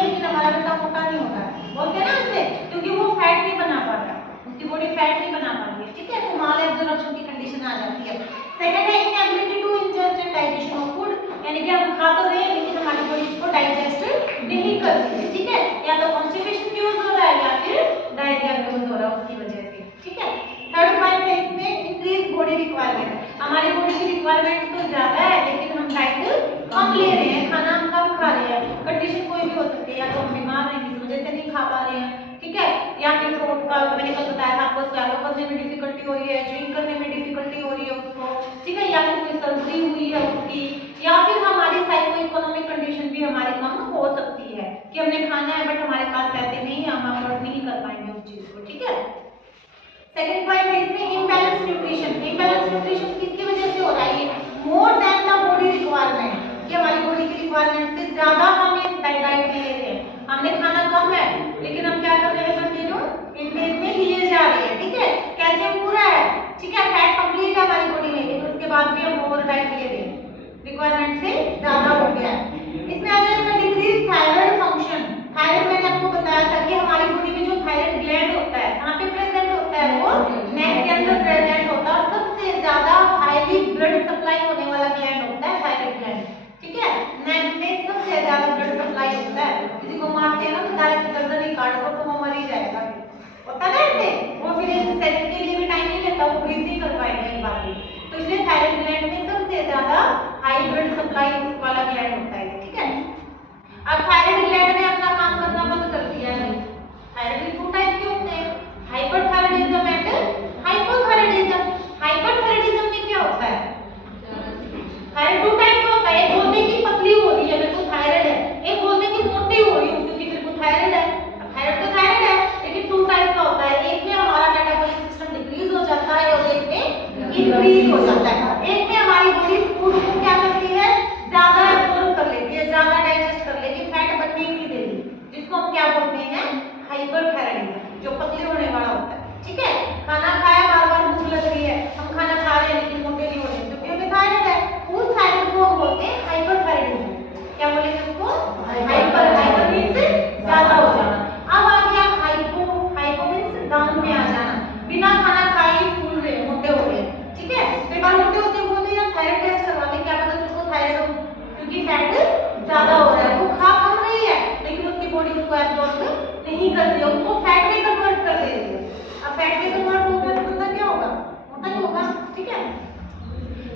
है लेकिन हमारा बेटा मोटा नहीं होता है, बोलते हैं ना इससे, क्योंकि वो फैट नहीं बना पाता, उसकी बॉडी फैट नहीं बना पाती है, ठीक है। तो माल एब्जॉर्प्शन की कंडीशन आ जाती है। सेकंड है inability to ingest and digestion of food, यानी कि हम खा तो रहे हैं लेकिन हमारी बॉडी इसको डाइजेस्ट नहीं कर रही है, ठीक है। या तो कॉन्स्टिपेशन की वजह हो रहा है या फिर डायरिया की वजह हो रहा है उसकी वजह से, ठीक है। थर्ड पॉइंट है इसमें इंक्रीज बॉडी रिक्वायरमेंट, हमारी बॉडी की रिक्वायरमेंट तो ज्यादा है लेकिन हम डाइट कम ले रहे हैं, खाना हम कम खा रहे हैं। कंडीशन कोई भी हो सकती है, या तो हम बीमार हैं किसी वजह से नहीं खा पा रहे हैं, ठीक है, या फिर थ्रोट का मैंने कल बताया था आपको, स्वैलो करने में डिफिकल्टी हो रही है, च्यूइंग करने में डिफिकल्टी हो रही है उसको, ठीक है, या फिर कोई सर्जरी हुई है उसकी, या फिर हमारी साइको इकोनॉमिक कंडीशन भी हमारी कम हो सकती है कि हमने खाना है बट हमारे पास पैसे नहीं है, हम अफोर्ड नहीं कर पाएंगे उस चीज को, ठीक है। सेकंड पॉइंट है इसमें इम्बैलेंस न्यूट्रिशन, इम्बैलेंस न्यूट्रिशन किसकी वजह से हो रहा है, ये more than the body requirement, कि हमारी बॉडी की रिक्वायरमेंट से ज्यादा हम डाइट ले रहे हैं, हमने खाना कम है लेकिन हम क्या कर रहे हैं, कंटिन्यू इनटेक में लिए जा रहे हैं, ठीक है, कैल्शियम पूरा है, ठीक है, फैट कंप्लीट है हमारी बॉडी में, लेकिन उसके बाद भी हम ओवर डाइट ले रहे हैं, रिक्वायरमेंट से ज्यादा हो गया है। इसमें आ जाएगा डिक्रीज थायराइड फंक्शन, थायराइड मैंने आपको बताया था कि हमारी बॉडी में जो थायराइड ग्लैंड होता है कहाँ पे प्रेजेंट होता है, वो नेक के अंदर प्रेजेंट होता है, सबसे ज्यादा हाईली ब्लड सप्लाई होने वाला ग्लैंड होता है थायराइड ग्लैंड, ठीक है, नेक में सबसे ज्यादा ब्लड सप्लाई होता है, किसी को मारते हैं ना तो डायरेक्ट गर्दन ही काट दो तो वो मर ही जाएगा, होता है ऐसे, वो फिर एक सेकंड के लिए भी टाइम नहीं लेता, वो ब्रीथ नहीं कर पाएगा एक बार भी, तो इसलिए थायराइड ग्लैंड में सबसे ज्यादा हाई ब्लड सप्लाई वाला ग्लैंड होता है, ठीक है। अब थायराइड ग्लैंड ने अपना काम करना बंद कर दिया है, थायराइड टू टाइप के होते हैं, हाइपरथायराइडिज्म एंड हाइपोथायराइडिज्म। हाइपरथायराइडिज्म में क्या होता है, थायराइड टू टाइप का होता है, एक बोलते हैं कि पतली हो रही है मेरे को थायराइड है, एक बोलते हैं कि मोटी हो रही हूं क्योंकि मेरे को थायराइड है। थायराइड तो थायराइड है लेकिन टू टाइप का होता है, एक में हमारा मेटाबॉलिक सिस्टम डिक्रीज हो जाता है और एक में इंक्रीज हो जाता है। एक में हमारी बॉडी फूड को क्या करती है, ज्यादा एब्सॉर्ब कर लेती है, ज्यादा डाइजेस्ट कर लेती है, फैट बनने ही नहीं देती, जिसको हम क्या बोलते हैं, हाइपरथायराइडिज्म, जो पतले होने वाला होता है, ठीक है। खाना खाया, बार बार भूख लग रही है, हम खाना खा रहे हैं लेकिन मोटे नहीं हो रहे क्योंकि हमें थायराइड है, उस थायराइड को हम बोलते हैं हाइपरथायराइडिज्म। क्या बोलेंगे उसको, हाइपर मींस ज्यादा हो जाना। अब आ गया हाइपो, हाइपो मींस डाउन में आ जाना, बिना खाना खाए ही फूल रहे, मोटे हो रहे, ठीक है। कई बार मोटे होते बोलते हैं थायराइड टेस्ट करवा लें, क्या पता तुमको थायराइड हो, क्योंकि फैट ज्यादा हो रहा है, वो खा कम रही है लेकिन उसकी बॉडी उसको एब्जॉर्ब नहीं कर रही है, उसको फैट में कन्वर्ट कर दे रही है। अब फैट में कन्वर्ट हो गया तो बंदा क्या होगा, मोटा ही होगा, ठीक है।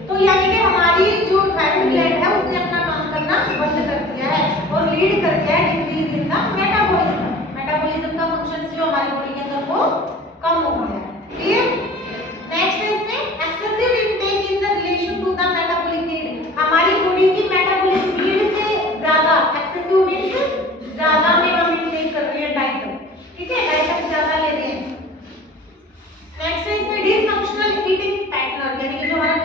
तो यानी कि हमारी जो थायराइड ग्लैंड है उसने अपना काम करना बंद कर दिया है और लीड कर दिया है decrease in the metabolism. Metabolism का फंक्शन जो हमारी बॉडी के अंदर वो कम हो गया है, क्लियर। नेक्स्ट है इसमें excessive intake in the relation to the metabolic need, हमारी बॉडी की मेटाबॉलिक नीड से ज्यादा, एक्सेसिव मींस ज्यादा में हम इंटेक कर रहे हैं डाइट, ठीक है, डाइट हम ज्यादा ले रहे हैं। नेक्स्ट है इसमें डिसफंक्शनल ईटिंग पैटर्न, यानी कि जो हमारा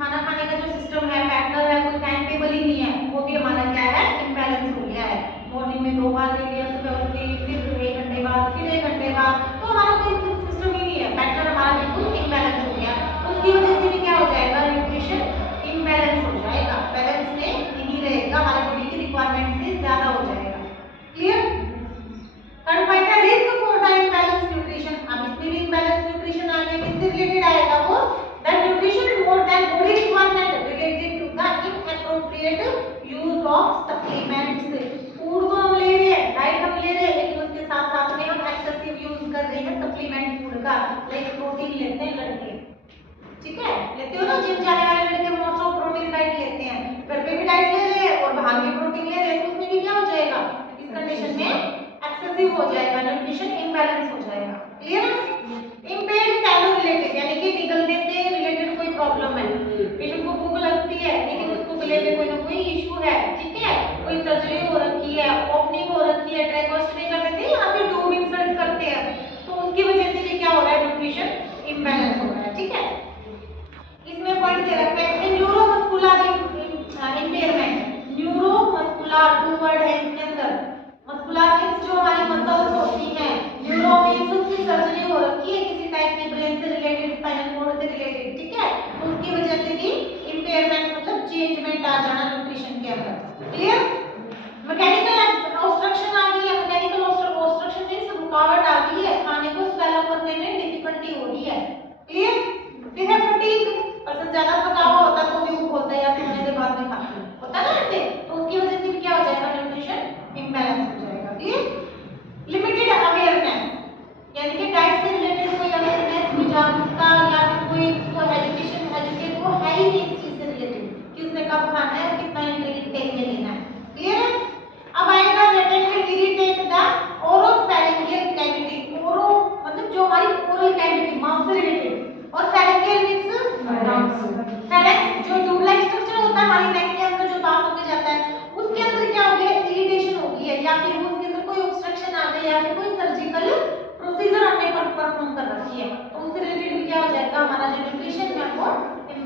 खाना खाने का जो सिस्टम है, पैटर्न है, कोई टाइम टेबल ही नहीं है, वो भी हमारा क्या है, इम्बैलेंस हो गया है। मॉर्निंग में 2 बार ले लिया, सुबह उठ के फिर 1 घंटे बाद, फिर 1 घंटे बाद, तो हमारा कोई सिस्टम ही नहीं है, पैटर्न हमारा बिल्कुल इम्बैलेंस हो गया, उसकी वजह से भी क्या हो जाएगा, न्यूट्रिशन इम्बैलेंस हो जाएगा, बैलेंस में नहीं रहेगा, हमारी बॉडी की रिक्वायरमेंट से ज्यादा हो जाएगा, क्लियर। थर्ड पॉइंट है risk for the imbalance nutrition, अब इसमें भी इम्बैलेंस न्यूट्रिशन आ गया, किससे रिलेटेड आएगा, वो the nutrition more than body requirement related to the inappropriate use of supplements. Food तो हम ले रहे हैं, डाइट हम ले रहे हैं, लेकिन उसके साथ साथ में हम एक्सेसिव यूज कर रहे हैं सप्लीमेंट फूड का, लाइक प्रोटीन लेते हैं लड़के, ठीक है, लेते हो ना, जिम जाने वाले लड़के मोस्ट ऑफ प्रोटीन डाइट लेते हैं, घर पे भी डाइट ले रहे हैं और बाहर भी प्रोटीन ले रहे हैं, तो उसमें भी क्या हो जाएगा, इस कंडीशन में एक्सेसिव हो जाएगा, न्यूट्रिशन इम्बैलेंस हो जाएगा, क्लियर है। इंपेयर्ड सैलो रिलेटेड, यानी कि निगलने से रिलेटेड कोई प्रॉब्लम है, पेशेंट को भूख लगती है लेकिन उसको गले में कोई ना कोई इशू है, ठीक है, कोई सर्जरी हो रखी है, ओपनिंग हो रखी है, ट्रैकोस्टमी कर देते हैं या फिर ट्यूब इंसर्ट करते हैं, तो उसकी वजह से भी क्या हो रहा है, न्यूट्रिशन इम्बैलेंस हो रहा है, ठीक है। इसमें पॉइंट दे रखा है इसमें neuromuscular impairment, neuromuscular two word है इसके अंदर, मस्कुलर मींस जो हमारी मसल्स होती हैं, न्यूरो मींस उसकी सर्जरी हो रखी है किसी टाइप की, ब्रेन से रिलेटेड, स्पाइनल कॉर्ड से रिलेटेड, ठीक है, तो उसकी वजह से भी इम्पेयरमेंट मतलब चेंजमेंट आ जाना न्यूट्रिशन के अंदर, क्लियर। मैकेनिकल ऑब्स्ट्रक्शन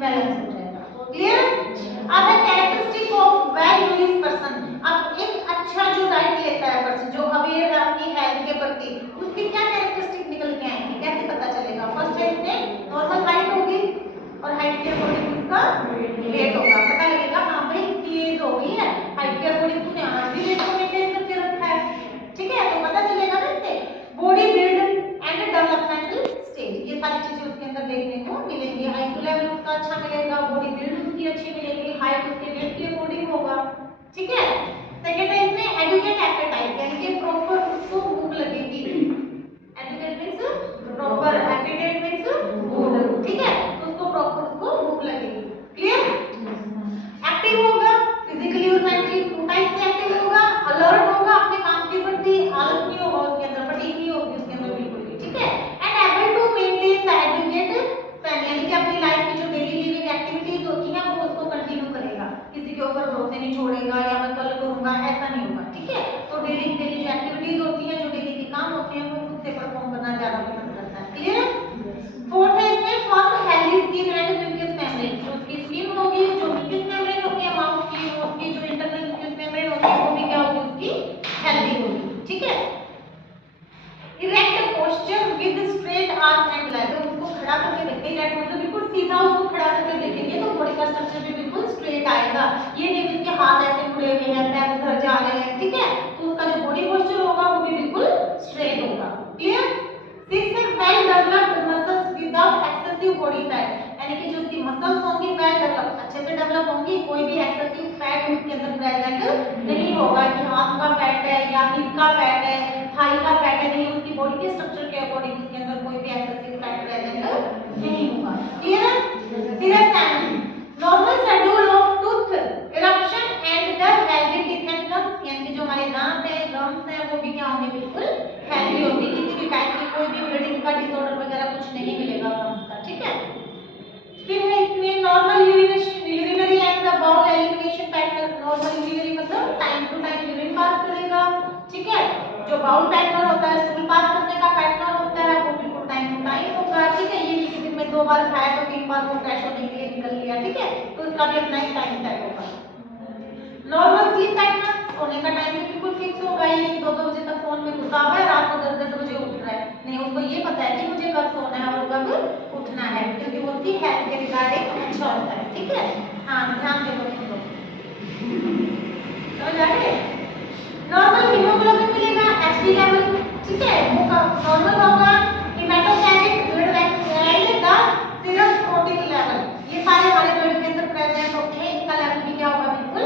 बैलेंस हो जाएगा। क्लियर? अब है कैरेक्टरिस्टिक ऑफ वेल नूरिश पर्सन। अब एक अच्छा जो डाइट लेता है पर्सन, जो अवेयर है अपनी हेल्थ के प्रति, उसकी क्या कैरेक्टरिस्टिक निकल के आएंगे, कैसे पता चलेगा? फर्स्ट है इसमें नॉर्मल हाइट होगी और हाइट के अकॉर्डिंग उसका वेट होगा। पता लगेगा हाँ भाई इतनी एज हो गई है, हाइट के अकॉर्डिंग तूने आज भी वेट को मेंटेन करके रखा है। ठीक है, तो पता चलेगा ना इससे। Body build and developmental stage, ये सारी चीजें उसके अंदर देखने को मिलेंगी। हाइट लेवल उसका अच्छा मिलेगा, बॉडी बिल्ड उसकी अच्छी मिलेगी, हाइट उसके वेट के अकॉर्डिंग होगा। ठीक है। सेकंड है इसमें एडुकेट एपेटाइट, यानी कि प्रॉपर उसको भूख लगेगी। Adequate means proper, appetite means भूख। ठीक है, तो उसको प्रॉपर उसको भूख लगेगी। क्लियर? एक्टिव होगा फिजिकली और मेंटली, टू टाइप से एक्टिव होगा। अलर्ट होगा अपने काम के प्रति, आलस नहीं होगा उसके अंदर, फटीग नहीं होगी उसके अंदर बिल्कुल भी। ठीक है, and able to maintain the adequate span, यानी कि अपनी लाइफ की जो डेली लिविंग एक्टिविटीज होती हैं वो उसको कंटिन्यू करेगा, किसी के ऊपर भरोसे नहीं छोड़ेगा या मैं कल करूंगा ऐसा नहीं होगा। ठीक है, तो डेली डेली जो एक्टिविटीज होती हैं, जो डेली के काम होते हैं, वो खुद से परफॉर्म करना ज्यादा पसंद करता है। क्लियर है? फोर्थ है इसमें form healthy skin and mucous membrane, जो उसकी स्किन होगी, जो म्यूकस मेम्ब्रेन होती है माउथ की, उसकी जो इंटरनल म्यूकस मेम्ब्रेन होती है वो भी क्या होगी उसकी हेल्दी होगी। ठीक है। Erect posture with straight arm and leg, उसको खड़ा करके देखते हैं, इरेक्ट मतलब बिल्कुल सीधा उसको खड़ा करके देखेंगे तो बॉडी का स्ट्रक्चर भी बिल्कुल स्ट्रेट आएगा। ये नहीं कि उसके हाथ ऐसे मुड़े हुए हैं, पैर उधर जा रहे हैं। ठीक है, तो उसका जो बॉडी पोस्चर होगा वो भी बिल्कुल स्ट्रेट होगा। क्लियर? सिक्स है well developed muscles without excessive body fat, यानी कि जो उसकी मसल्स होंगी वेल डेवलप, अच्छे से डेवलप होंगी, कोई भी एक्सेसिव फैट उसके अंदर प्रेजेंट नहीं होगा कि हाथ का फैट है या हिप का फैट है, थाई का फैट है, नहीं, उसकी बॉडी के स्ट्रक्चर के अकॉर्डिंग उसके अंदर कोई भी एक्सेसिव फैट प्रेजेंट नहीं होगा। क्लियर है? फिर है normal schedule of tooth eruption and the healthy teeth and gums, यानी कि जो हमारे दांत है, गम्स है, वो भी क्या होंगे बिल्कुल हेल्दी होंगे, किसी भी टाइप की कोई भी ब्लीडिंग का डिसऑर्डर वगैरह कुछ नहीं मिलेगा गम्स का। ठीक है। फिर है इसमें normal urinary and the bowel elimination pattern, normal urinary मतलब time to time urine pass करेगा। ठीक है, जो बाउल पैटर्न होता है, स्टूल पास करने का पैटर्न होता है, वो बिल्कुल टाइम टू टाइम होगा। ठीक है, ये नहीं कि दिन में 2 बार खाया तो 3 बार वो फ्रेश होने के लिए निकल लिया। ठीक है, तो उसका भी अपना एक टाइम सेट होगा। नॉर्मल स्लीप पैटर्न, सोने का टाइम भी बिल्कुल फिक्स होगा, ये 2-2 बजे तक फोन में घुसा हुआ है, रात को 10-10 बजे उठ रहा है, नहीं, उसको ये पता है कि मुझे कब सोना है और कब उठना है, क्योंकि वो उसकी हेल्थ के रिगार्डिंग अच्छा होता है। ठीक है, हाँ ध्यान दे तुम लोग, समझ आ रहे? नॉर्मल हीमोग्लोबिन मिलेगा, एचबी लेवल। ठीक है, वो नॉर्मल होगा। Haematocrit blood and the serum protein level, ये सारे हमारे ब्लड के अंदर प्रेजेंट होते हैं, इनका लेवल भी क्या होगा बिल्कुल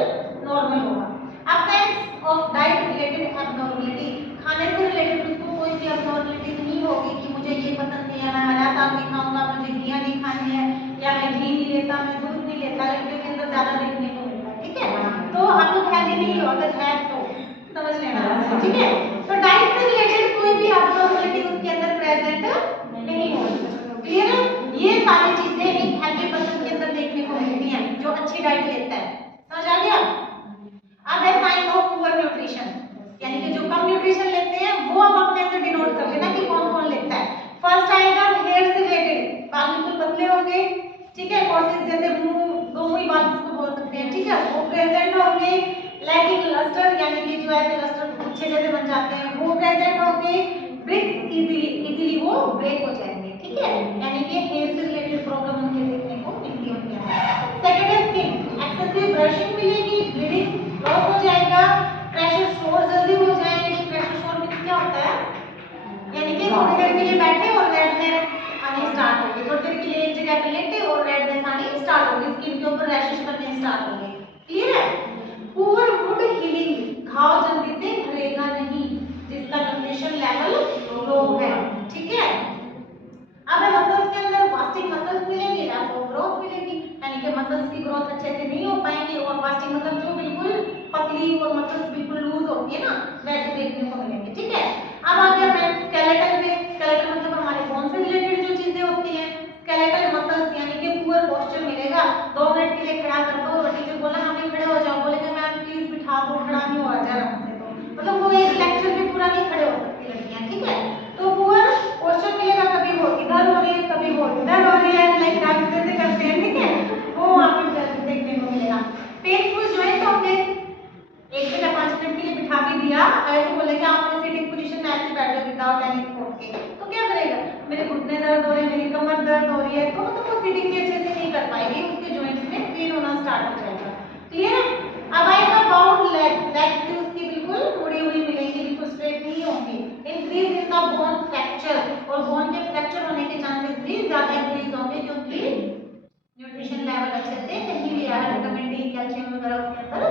नॉर्मल होगा। Absence of diet related abnormality, खाने से रिलेटेड उसको कोई भी एब्नॉर्मलिटी नहीं होगी कि मुझे ये पसंद नहीं है, मैं हरा साग नहीं खाऊंगा, मुझे घिया नहीं खानी है, या मैं घी नहीं लेता, मैं दूध नहीं लेता, लड़कियों के अंदर ज्यादा देखने को मिलता है। ठीक है, तो आप लोग हेल्दी नहीं हो, अगर है तो समझ लेना। ठीक है, तो डाइट से रिलेटेड कोई भी एब्नॉर्मलिटी उसके अंदर प्रेजेंट नहीं होगी। क्लियर है? ये सारी चीजें एक हेल्दी पर्सन के अंदर देखने को मिलती हैं जो अच्छी डाइट लेता है। समझ आ गया? अब है साइन ऑफ पुअर न्यूट्रिशन, यानी कि जो कम न्यूट्रिशन लेते हैं वो आप अपने अंदर डिनोट कर लेना कि कौन कौन लेता है। फर्स्ट आएगा हेयर से रिलेटेड, बाल बिल्कुल पतले होंगे। ठीक है, कॉर्सेस जैसे मुंह दो मुंह बाल जिसको बोल सकते हैं। ठीक है, वो प्रेजेंट होंगे। लैकिंग लस्टर, यानी कि जो ऐसे लस्टर गुच्छे जैसे बन जाते हैं वो प्रेजेंट होंगे। ब्रेक इजीली वो ब्रेक हो जाएंगे। ठीक है, यानी कि हेयर से रिलेटेड प्रॉब्लम उनके देखने को मिलती होती है। सेकंड है स्किन, एक्सेसिव ब्रशिंग मिलेगी, ब्लीडिंग लॉस हो जाएगा, प्रेशर शोर जल्दी हो जाएगी। प्रेशर शोर मींस क्या होता है, यानी कि थोड़ी देर के लिए बैठे और रेडनेस आनी स्टार्ट होगी, थोड़ी देर के लिए एक जगह पे लेटे और रेडनेस आनी स्टार्ट होगी, स्किन के ऊपर रैशेस बनने स्टार्ट होंगे। क्लियर है? पुअर वुड हीलिंग, घाव जल्दी से भरेगा नहीं जिसका न्यूट्रिशन लेवल लो है। ठीक है, अब मसल्स के अंदर वास्टिंग मसल्स मिलेंगे, आपको ग्रोथ मिलेगी, यानी कि मसल्स की ग्रोथ अच्छे से नहीं हो पाएंगी, और वास्टिंग मतलब जो बिल्कुल पतली और मसल्स बिल्कुल लूज होती है ना, वैसे देखने को मिलेंगे। ठीक है, अब आ गया मैं स्केलेटल में। स्केलेटल मतलब हमारे बोन से रिलेटेड जो चीजें होती हैं। स्केलेटल मसल्स यानी कि पुअर पोस्चर मिलेगा, 2 मिनट के लिए खड़ा कर दो और टीचर बोला हमें खड़े हो जाओ, बोलेंगे मैम प्लीज बिठा दो, खड़ा नहीं हो जा रहा मुझसे, तो मतलब वो एक लेक्चर में पूरा नहीं खड़े हो सकती लड़कियां। ठीक है, तो पुअर पोस्चर मिलेगा, कभी वो इधर हो रही है, कभी वो इधर हो रही है, लाइक डांस जैसे करते हैं। ठीक है, विदाउट एनी सपोर्ट के, तो क्या करेगा, मेरे घुटने दर्द हो रहे हैं, मेरी कमर दर्द हो रही है, तो मतलब वो सीटिंग भी अच्छे से नहीं कर पाएगी, उसके जॉइंट्स में पेन होना स्टार्ट हो जाएगा। क्लियर है? अब आएगा बाउंड लेग्स, लेग्स भी उसकी बिल्कुल मुड़ी हुई मिलेंगी, बिल्कुल स्ट्रेट नहीं होंगी। Increase in the bone fracture, और बोन के फ्रैक्चर होने के चांसेस भी ज्यादा इंक्रीज होंगे, क्योंकि न्यूट्रिशन लेवल अच्छे से नहीं लिया है, विटामिन डी कैल्शियम वगैरह उसके अंदर